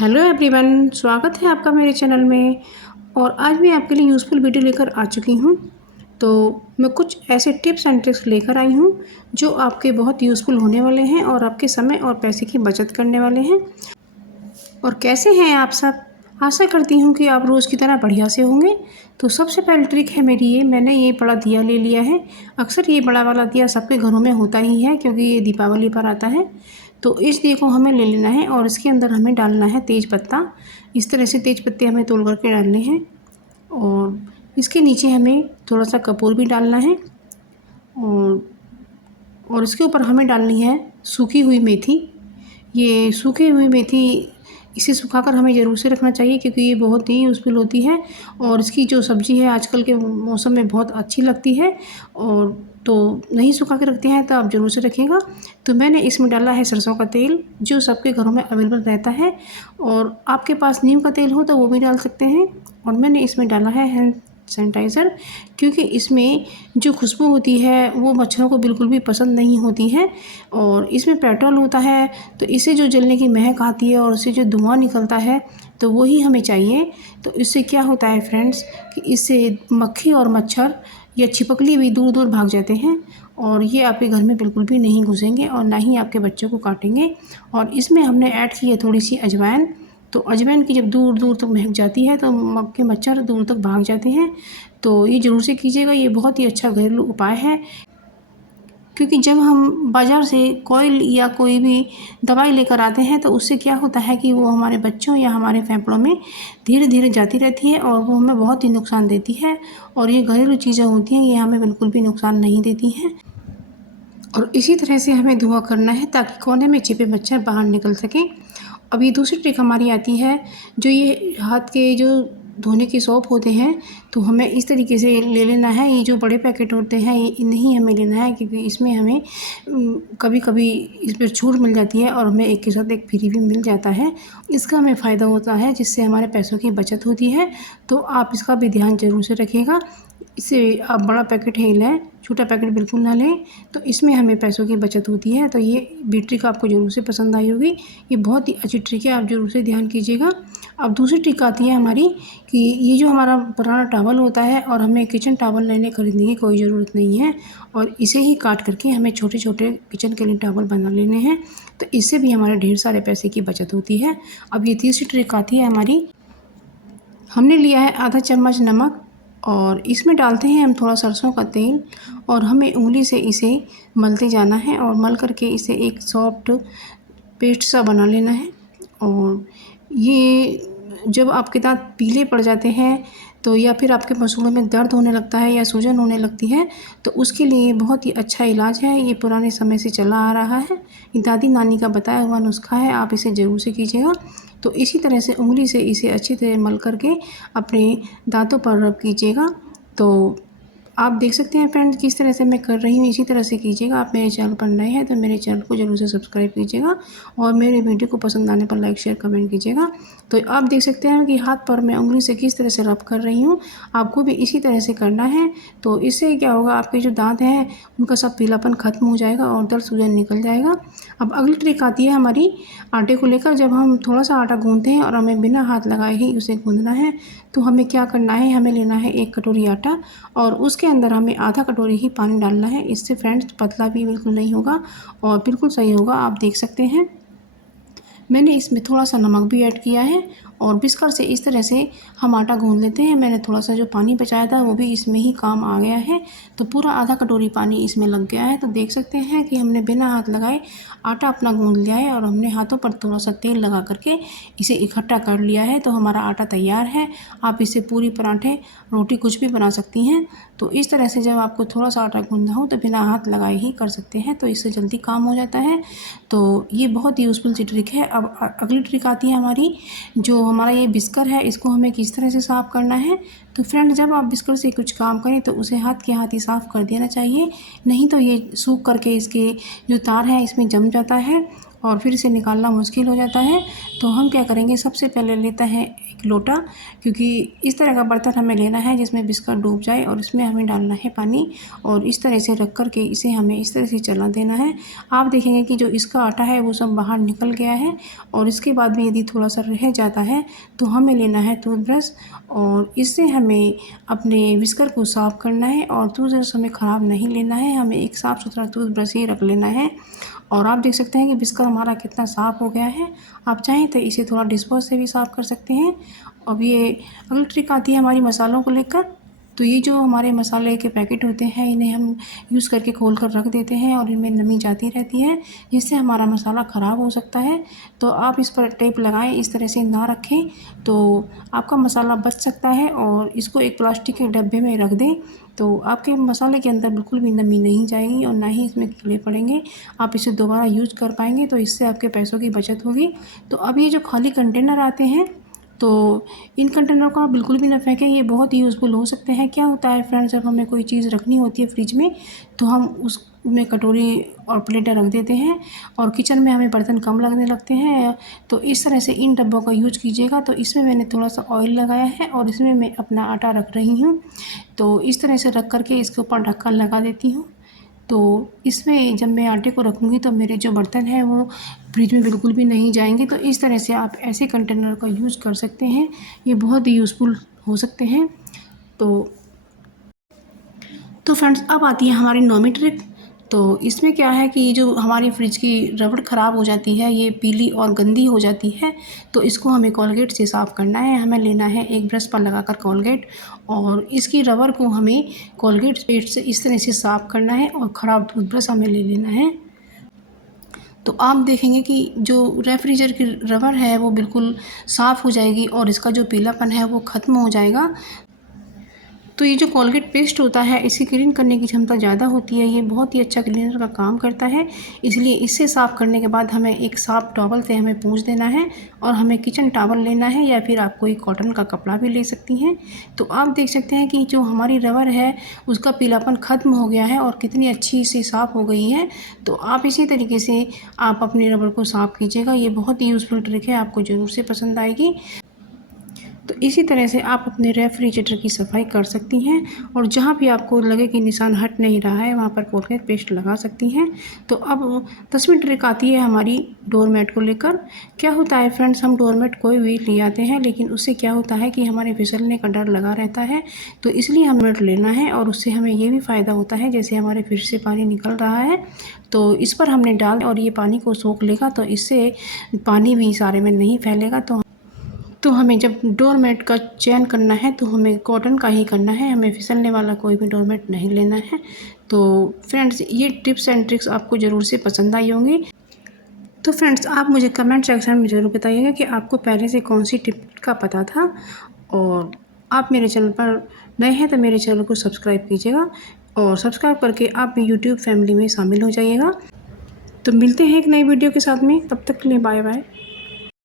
Hello everyone, स्वागत है आपका मेरे चैनल में। और आज मैं आपके लिए यूज़फुल वीडियो लेकर आ चुकी हूँ। तो मैं कुछ ऐसे टिप्स एंड ट्रिक्स लेकर आई हूँ जो आपके बहुत यूज़फुल होने वाले हैं और आपके समय और पैसे की बचत करने वाले हैं। और कैसे हैं आप सब? आशा करती हूँ कि आप रोज़ की तरह बढ़िया से होंगे। तो सबसे पहली ट्रिक है मेरी मैंने ये बड़ा दिया ले लिया है। अक्सर ये बड़ा वाला दिया सबके घरों में होता ही है क्योंकि ये दीपावली पर आता है। तो इस दिए को हमें ले लेना है और इसके अंदर हमें डालना है तेज पत्ता। इस तरह से तेज पत्ते हमें तोड़ करके डालने हैं। और इसके नीचे हमें थोड़ा सा कपूर भी डालना है। और इसके ऊपर हमें डालनी है सूखी हुई मेथी। ये सूखी हुई मेथी इसे सुखाकर हमें ज़रूर से रखना चाहिए क्योंकि ये बहुत ही यूज़फुल होती है और इसकी जो सब्ज़ी है आजकल के मौसम में बहुत अच्छी लगती है। और तो नहीं सुखा के रखते हैं तो आप ज़रूर से रखिएगा। तो मैंने इसमें डाला है सरसों का तेल जो सबके घरों में अवेलेबल रहता है। और आपके पास नीम का तेल हो तो वो भी डाल सकते हैं। और मैंने इसमें डाला है हैंड सैनिटाइज़र क्योंकि इसमें जो खुशबू होती है वो मच्छरों को बिल्कुल भी पसंद नहीं होती है। और इसमें पेट्रोल होता है तो इसे जो जलने की महक आती है और उससे जो धुआं निकलता है तो वही हमें चाहिए। तो इससे क्या होता है फ्रेंड्स कि इससे मक्खी और मच्छर या छिपकली भी दूर दूर भाग जाते हैं और ये आपके घर में बिल्कुल भी नहीं घुसेंगे और ना ही आपके बच्चों को काटेंगे। और इसमें हमने ऐड की है थोड़ी सी अजवाइन। तो अजवाइन की जब दूर दूर तक महक जाती है तो मक्खी मच्छर दूर तक भाग जाते हैं। तो ये ज़रूर से कीजिएगा, ये बहुत ही अच्छा घरेलू उपाय है। क्योंकि जब हम बाज़ार से कोयल या कोई भी दवाई लेकर आते हैं तो उससे क्या होता है कि वो हमारे बच्चों या हमारे फेफड़ों में धीरे धीरे जाती रहती है और वो हमें बहुत ही नुकसान देती है। और ये घरेलू चीज़ें होती हैं, ये हमें बिल्कुल भी नुकसान नहीं देती हैं। और इसी तरह से हमें धुआं करना है ताकि कोने में छिपे मच्छर बाहर निकल सकें। अब ये दूसरी ट्रिक हमारी आती है, जो ये हाथ के जो धोने के सोप होते हैं तो हमें इस तरीके से ले लेना है। ये जो बड़े पैकेट होते हैं ये नहीं हमें लेना है क्योंकि इसमें हमें कभी कभी इस पर छूट मिल जाती है और हमें एक के साथ एक फ्री भी मिल जाता है। इसका हमें फ़ायदा होता है जिससे हमारे पैसों की बचत होती है। तो आप इसका भी ध्यान ज़रूर से रखिएगा। इससे आप बड़ा पैकेट ही लें, छोटा पैकेट बिल्कुल ना लें। तो इसमें हमें पैसों की बचत होती है। तो ये भी ट्रिक आपको ज़रूर से पसंद आई होगी। ये बहुत ही अच्छी ट्रिक है, आप ज़रूर से ध्यान कीजिएगा। अब दूसरी ट्रिक आती है हमारी कि ये जो हमारा पुराना टॉवल होता है और हमें किचन टॉवल लेने खरीदने की कोई ज़रूरत नहीं है और इसे ही काट करके हमें छोटे छोटे किचन के लिए टॉवल बना लेने हैं। तो इससे भी हमारे ढेर सारे पैसे की बचत होती है। अब ये तीसरी ट्रिक आती है हमारी। हमने लिया है आधा चम्मच नमक और इसमें डालते हैं हम थोड़ा सरसों का तेल और हमें उंगली से इसे मलते जाना है और मल करके इसे एक सॉफ्ट पेस्ट सा बना लेना है। और ये जब आपके दांत पीले पड़ जाते हैं तो या फिर आपके मसूड़ों में दर्द होने लगता है या सूजन होने लगती है तो उसके लिए बहुत ही अच्छा इलाज है। ये पुराने समय से चला आ रहा है, ये दादी नानी का बताया हुआ नुस्खा है, आप इसे ज़रूर से कीजिएगा। तो इसी तरह से उंगली से इसे अच्छी तरह मल करके अपने दांतों पर रब कीजिएगा। तो आप देख सकते हैं फ्रेंड्स किस तरह से मैं कर रही हूँ, इसी तरह से कीजिएगा। आप मेरे चैनल पर नए हैं तो मेरे चैनल को ज़रूर से सब्सक्राइब कीजिएगा और मेरे वीडियो को पसंद आने पर लाइक शेयर कमेंट कीजिएगा। तो आप देख सकते हैं कि हाथ पर मैं उंगली से किस तरह से रब कर रही हूँ, आपको भी इसी तरह से करना है। तो इससे क्या होगा, आपके जो दांत हैं उनका सब पीलापन खत्म हो जाएगा और दर्द सूजन निकल जाएगा। अब अगली ट्रिक आती है हमारी आटे को लेकर। जब हम थोड़ा सा आटा गूंथते हैं और हमें बिना हाथ लगाए ही उसे गूंथना है तो हमें क्या करना है, हमें लेना है एक कटोरी आटा और उसके अंदर हमें आधा कटोरी ही पानी डालना है। इससे फ्रेंड्स पतला भी बिल्कुल नहीं होगा और बिल्कुल सही होगा। आप देख सकते हैं मैंने इसमें थोड़ा सा नमक भी ऐड किया है और विस्कर से इस तरह से हम आटा गूंथ लेते हैं। मैंने थोड़ा सा जो पानी बचाया था वो भी इसमें ही काम आ गया है। तो पूरा आधा कटोरी पानी इसमें लग गया है। तो देख सकते हैं कि हमने बिना हाथ लगाए आटा अपना गूंथ लिया है और हमने हाथों पर थोड़ा सा तेल लगा करके इसे इकट्ठा कर लिया है। तो हमारा आटा तैयार है। आप इससे पूरी पराठे रोटी कुछ भी बना सकती हैं। तो इस तरह से जब आपको थोड़ा सा आटा गूंथना हो तो बिना हाथ लगाए ही कर सकते हैं, तो इससे जल्दी काम हो जाता है। तो ये बहुत ही यूज़फुल सी ट्रिक है। अब अगली ट्रिक आती है हमारी, जो हमारा ये बिस्कर है इसको हमें किस तरह से साफ़ करना है। तो फ्रेंड जब आप बिस्कर से कुछ काम करें तो उसे हाथ के हाथ ही साफ़ कर देना चाहिए, नहीं तो ये सूख करके इसके जो तार है इसमें जम जाता है और फिर इसे निकालना मुश्किल हो जाता है। तो हम क्या करेंगे, सबसे पहले लेते हैं एक लोटा, क्योंकि इस तरह का बर्तन हमें लेना है जिसमें बिस्कुट डूब जाए और इसमें हमें डालना है पानी और इस तरह से रख कर के इसे हमें इस तरह से चला देना है। आप देखेंगे कि जो इसका आटा है वो सब बाहर निकल गया है। और इसके बाद में यदि थोड़ा सा रह जाता है तो हमें लेना है टूथब्रश और इससे हमें अपने बिस्कुट को साफ़ करना है। और टूथब्रश हमें ख़राब नहीं लेना है, हमें एक साफ़ सुथरा टूथब्रश ही रख लेना है। और आप देख सकते हैं कि बिस्कुट हमारा कितना साफ़ हो गया है। आप चाहें तो इसे थोड़ा डिस्पोज से भी साफ़ कर सकते हैं। अब ये अगली ट्रिक आती है हमारी मसालों को लेकर। तो ये जो हमारे मसाले के पैकेट होते हैं इन्हें हम यूज़ करके खोल कर रख देते हैं और इनमें नमी जाती रहती है, जिससे हमारा मसाला ख़राब हो सकता है। तो आप इस पर टेप लगाएं, इस तरह से ना रखें तो आपका मसाला बच सकता है। और इसको एक प्लास्टिक के डब्बे में रख दें तो आपके मसाले के अंदर बिल्कुल भी नमी नहीं जाएगी और ना ही इसमें कीड़े पड़ेंगे। आप इसे दोबारा यूज़ कर पाएंगे, तो इससे आपके पैसों की बचत होगी। तो अब ये जो खाली कंटेनर आते हैं तो इन कंटेनर को आप बिल्कुल भी ना फेंकें, ये बहुत ही यूज़फुल हो सकते हैं। क्या होता है फ्रेंड्स, जब हमें कोई चीज़ रखनी होती है फ्रिज में तो हम उसमें कटोरी और प्लेटें रख देते हैं और किचन में हमें बर्तन कम लगने लगते हैं। तो इस तरह से इन डब्बों का यूज कीजिएगा। तो इसमें मैंने थोड़ा सा ऑयल लगाया है और इसमें मैं अपना आटा रख रही हूँ। तो इस तरह से रख करके इसके ऊपर ढक्कन लगा देती हूँ। तो इसमें जब मैं आटे को रखूँगी तो मेरे जो बर्तन हैं वो फ्रिज में बिल्कुल भी नहीं जाएंगे। तो इस तरह से आप ऐसे कंटेनर का यूज़ कर सकते हैं, ये बहुत ही यूज़फुल हो सकते हैं। तो फ्रेंड्स अब आती है हमारी नौवीं ट्रिक। तो इसमें क्या है कि जो हमारी फ्रिज की रबड़ ख़राब हो जाती है, ये पीली और गंदी हो जाती है, तो इसको हमें कोलगेट से साफ़ करना है। हमें लेना है एक ब्रश पर लगाकर कोलगेट और इसकी रबड़ को हमें कोलगेट पेस्ट से इस तरह से साफ़ करना है और ख़राब टूथब्रश हमें ले लेना है। तो आप देखेंगे कि जो रेफ्रिजरेटर की रबड़ है वो बिल्कुल साफ़ हो जाएगी और इसका जो पीलापन है वो ख़त्म हो जाएगा। तो ये जो कोलगेट पेस्ट होता है इसकी क्लीन करने की क्षमता ज़्यादा होती है, ये बहुत ही अच्छा क्लीनर का काम करता है। इसलिए इससे साफ़ करने के बाद हमें एक साफ़ टॉवल से हमें पोंछ देना है और हमें किचन टॉवल लेना है या फिर आप कोई कॉटन का कपड़ा भी ले सकती हैं। तो आप देख सकते हैं कि जो हमारी रबड़ है उसका पीलापन ख़त्म हो गया है और कितनी अच्छी से साफ़ हो गई है। तो आप इसी तरीके से आप अपनी रबड़ को साफ़ कीजिएगा, ये बहुत ही यूज़फुल ट्रिक है, आपको ज़रूर से पसंद आएगी। तो इसी तरह से आप अपने रेफ्रिजरेटर की सफाई कर सकती हैं और जहाँ भी आपको लगे कि निशान हट नहीं रहा है वहाँ पर कोलगेट पेस्ट लगा सकती हैं। तो अब 10वीं ट्रिक आती है हमारी डोरमेट को लेकर। क्या होता है फ्रेंड्स, हम डोरमेट कोई भी ले आते हैं लेकिन उससे क्या होता है कि हमारे फिसलने का डर लगा रहता है। तो इसलिए हमें डोरमेट लेना है और उससे हमें ये भी फ़ायदा होता है, जैसे हमारे फ्रिज से पानी निकल रहा है तो इस पर हमने डाल और ये पानी को सोख लेगा, तो इससे पानी भी सारे में नहीं फैलेगा। तो हमें जब डोरमेट का चयन करना है तो हमें कॉटन का ही करना है, हमें फिसलने वाला कोई भी डोरमेट नहीं लेना है। तो फ्रेंड्स ये टिप्स एंड ट्रिक्स आपको ज़रूर से पसंद आई होंगी। तो फ्रेंड्स आप मुझे कमेंट सेक्शन में ज़रूर बताइएगा कि आपको पहले से कौन सी टिप का पता था। और आप मेरे चैनल पर नए हैं तो मेरे चैनल को सब्सक्राइब कीजिएगा और सब्सक्राइब करके आप भी यूट्यूब फैमिली में शामिल हो जाइएगा। तो मिलते हैं एक नई वीडियो के साथ में, तब तक के लिए बाय बाय।